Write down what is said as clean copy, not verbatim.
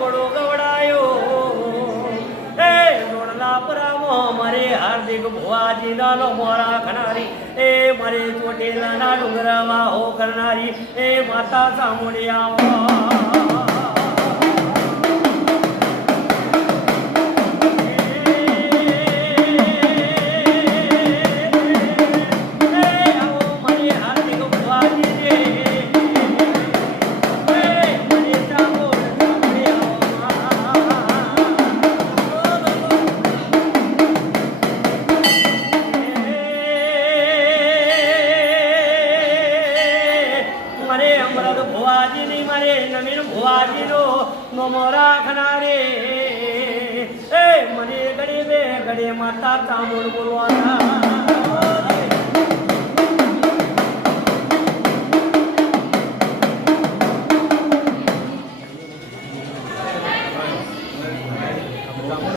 આમળો ગવડાયો એ જોડલા પરામો મારે હાર્દિક ભુવાજી નાનો મોરા ખનારી એ મારે ચોટેલાના ડુંગરામાં હો કરનારી એ માતા સામુડિયા રાખનારે એ મને ગળે બે ગળે માતા તામુલ બોલવાના